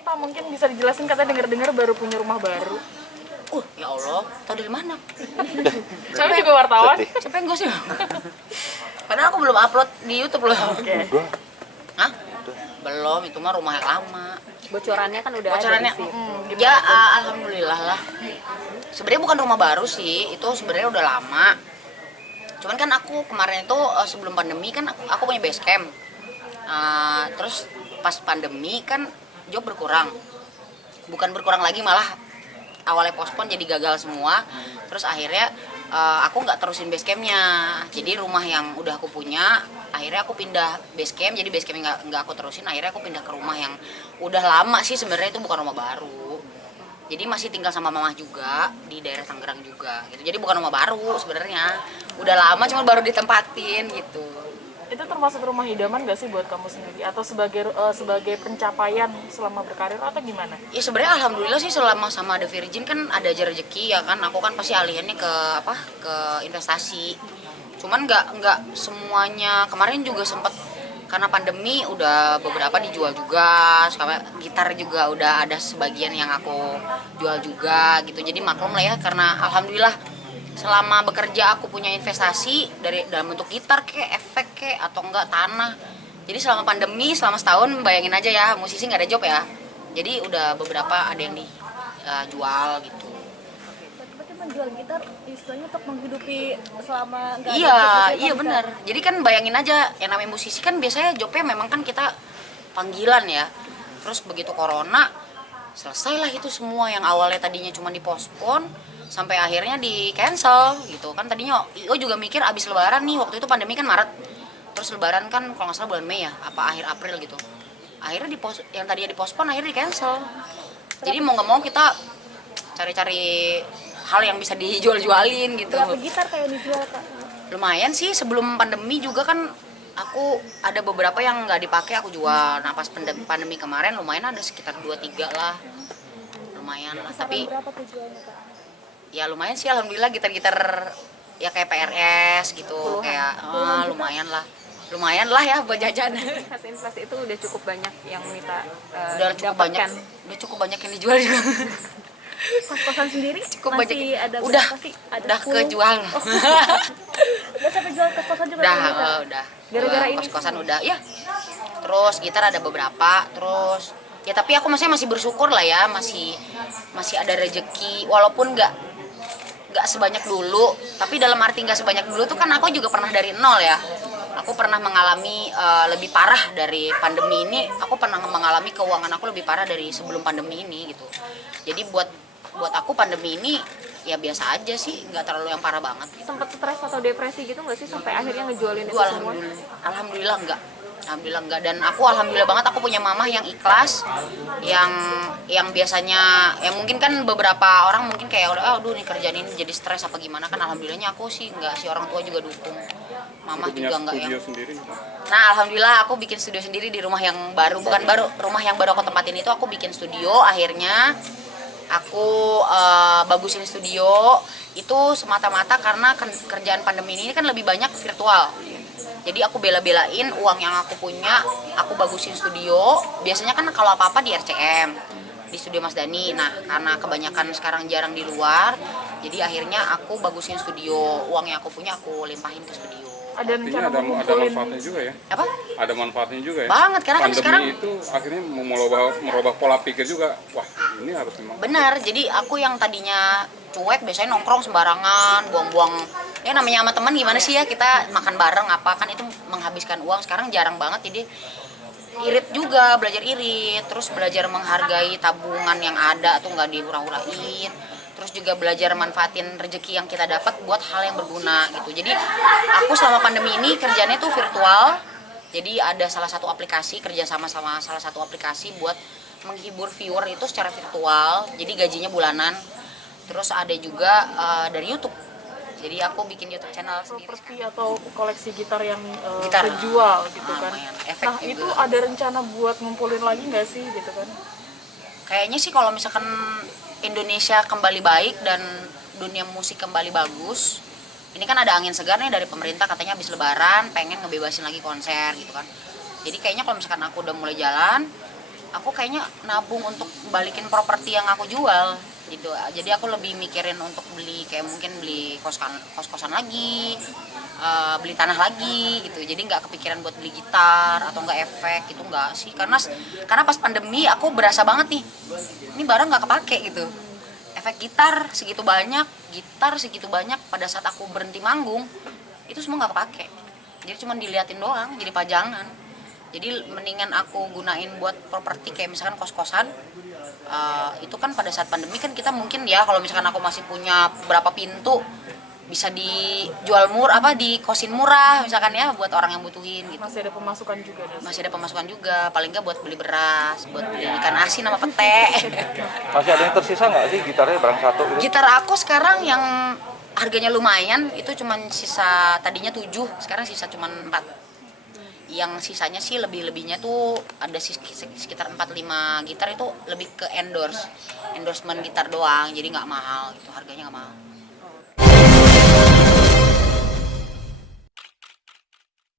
Mita mungkin bisa dijelasin, katanya dengar-dengar baru punya rumah baru. Ya Allah, tahu dari mana? Saya juga wartawan. Siapa yang gosip? Padahal aku belum upload di YouTube loh. Oke. Hah? Belum, itu mah rumah yang lama. Bocorannya kan udah Bocorannya, ada di situ. ya alhamdulillah lah. Sebenarnya bukan rumah baru sih, itu sebenarnya udah lama. Cuman kan aku kemarin itu sebelum pandemi kan aku punya base camp. Terus pas pandemi kan job berkurang. Bukan berkurang lagi, malah awalnya pospon jadi gagal semua. Terus akhirnya aku nggak terusin base campnya. Jadi rumah yang udah aku punya, akhirnya aku pindah base camp. Jadi base camp nggak aku terusin, akhirnya aku pindah ke rumah yang udah lama sih, sebenarnya itu bukan rumah baru. Jadi masih tinggal sama mama juga di daerah Tangerang juga gitu. Jadi bukan rumah baru sebenarnya, udah lama cuma baru ditempatin gitu. Itu termasuk rumah idaman gak sih buat kamu sendiri? Atau sebagai pencapaian selama berkarir atau gimana? Ya sebenarnya alhamdulillah sih, selama sama The Virgin kan ada aja rezeki ya kan. Aku kan pasti alihannya ke investasi. Cuman nggak semuanya. Kemarin juga sempet karena pandemi udah beberapa dijual juga. Sama gitar juga udah ada sebagian yang aku jual juga gitu. Jadi maklum lah ya, karena alhamdulillah selama bekerja aku punya investasi dari dalam bentuk gitar efek atau enggak tanah. Jadi selama pandemi, selama setahun, bayangin aja ya, musisi nggak ada job ya. Jadi udah beberapa ada yang dijual gitu. Berarti menjual gitar istilahnya untuk menghidupi selama nggak ada Iya, job, iya benar. Jadi kan bayangin aja, yang namanya musisi kan biasanya jobnya memang kan kita panggilan ya. Terus begitu corona, selesailah itu semua yang awalnya tadinya cuma dipospon sampai akhirnya di cancel gitu kan. Tadinya IO juga mikir abis lebaran nih, waktu itu pandemi kan Maret, terus lebaran kan kalau nggak salah bulan Mei ya, apa akhir April gitu. Akhirnya yang tadinya dipospon akhirnya di cancel. Jadi mau nggak mau kita cari-cari hal yang bisa dijual-jualin gitu. berapa gitar kayak dijual Kak? Lumayan sih, sebelum pandemi juga kan aku ada beberapa yang nggak dipakai aku jual. Nah pas pandemi kemarin lumayan ada sekitar 2-3 lah, lumayan lah. Tapi Berapa tuh jualnya Kak? ya lumayan sih alhamdulillah, gitar-gitar ya kayak PRS gitu, kayak lumayan lah ya buat jajan. Hasil inflasi itu udah cukup banyak yang Mita Udah cukup banyak yang dijual juga. Kos-kosan sendiri Cukup masih banyak. ada Udah berapa sih? Ada udah 10? kejual. Udah sampai jual kos-kosan juga Udah, kan, Mita? udah. Gara-gara ini Kos-kosan udah ya. Terus gitar ada beberapa, terus ya tapi aku masih bersyukur lah ya, masih ada rezeki walaupun nggak sebanyak dulu, tapi dalam arti nggak sebanyak dulu tuh kan aku juga pernah dari nol ya. Aku pernah mengalami lebih parah dari pandemi ini. Aku pernah mengalami keuangan aku lebih parah dari sebelum pandemi ini gitu. Jadi buat aku pandemi ini ya biasa aja sih, nggak terlalu yang parah banget. sempat stres atau depresi gitu nggak sih sampai akhirnya ngejualin itu semua? Alhamdulillah enggak, dan aku alhamdulillah banget aku punya mamah yang ikhlas, yang biasanya ya mungkin kan beberapa orang mungkin kayak udah aduh nih kerjaan ini jadi stres apa gimana, kan alhamdulillahnya aku sih enggak sih, orang tua juga dukung, mamah juga enggak yang sendiri. Nah alhamdulillah aku bikin studio sendiri di rumah yang baru, rumah yang baru aku tempatin itu aku bikin studio. Akhirnya aku bagusin studio itu semata-mata karena kerjaan pandemi ini kan lebih banyak virtual. Jadi aku bela-belain uang yang aku punya, aku bagusin studio. Biasanya kan kalau apa-apa di RCM, di studio Mas Dani. Nah karena kebanyakan sekarang jarang di luar, jadi akhirnya aku bagusin studio. Uang yang aku punya aku limpahin ke studio. Ada rencana Ada manfaatnya juga ya? Apa? Ada manfaatnya juga ya? Banget, karena kan Pandemi sekarang itu akhirnya merubah pola pikir juga. Wah ini harus memang. benar, jadi aku yang tadinya cuek, biasanya nongkrong sembarangan, buang-buang ya namanya sama teman, gimana sih ya kita makan bareng apa, kan itu menghabiskan uang. Sekarang jarang banget, jadi irit juga, belajar irit, terus belajar menghargai tabungan yang ada tuh nggak dihura-hurain, terus juga belajar manfaatin rezeki yang kita dapat buat hal yang berguna gitu. Jadi aku selama pandemi ini kerjanya tuh virtual, jadi ada salah satu aplikasi, kerja sama salah satu aplikasi buat menghibur viewer itu secara virtual, jadi gajinya bulanan. Terus ada juga dari YouTube. Jadi aku bikin YouTube channel sendiri. properti atau koleksi gitar yang Gitar. terjual gitu kan. Lumayan, efek Nah juga. itu ada rencana buat ngumpulin lagi nggak sih gitu kan? Kayaknya sih kalau misalkan Indonesia kembali baik dan dunia musik kembali bagus, ini kan ada angin segar nih dari pemerintah, katanya habis lebaran pengen ngebebasin lagi konser gitu kan. Jadi kayaknya kalau misalkan aku udah mulai jalan, aku kayaknya nabung untuk balikin properti yang aku jual gitu. Jadi aku lebih mikirin untuk beli kayak mungkin beli kos-kosan lagi, beli tanah lagi gitu. Jadi nggak kepikiran buat beli gitar atau nggak efek gitu, nggak sih. Karena pas pandemi aku berasa banget nih, ini barang nggak kepake gitu. Efek gitar segitu banyak pada saat aku berhenti manggung itu semua nggak kepake. Jadi cuma diliatin doang, jadi pajangan. Jadi mendingan aku gunain buat properti kayak misalkan kos-kosan. Itu kan pada saat pandemi kan kita mungkin ya kalau misalkan aku masih punya berapa pintu bisa dijual dikosin murah misalkan ya buat orang yang butuhin gitu. Masih ada pemasukan juga nih. Masih ada pemasukan juga, paling nggak buat beli beras, buat beli ikan asin sama pete. Masih ada yang tersisa nggak sih gitarnya barang satu gitu? Gitar aku sekarang yang harganya lumayan itu cuman sisa tadinya 7, sekarang sisa cuman 4. Yang sisanya sih lebihnya tuh ada sekitar 4-5 gitar itu lebih ke endorsement gitar doang, jadi nggak mahal gitu, harganya nggak mahal.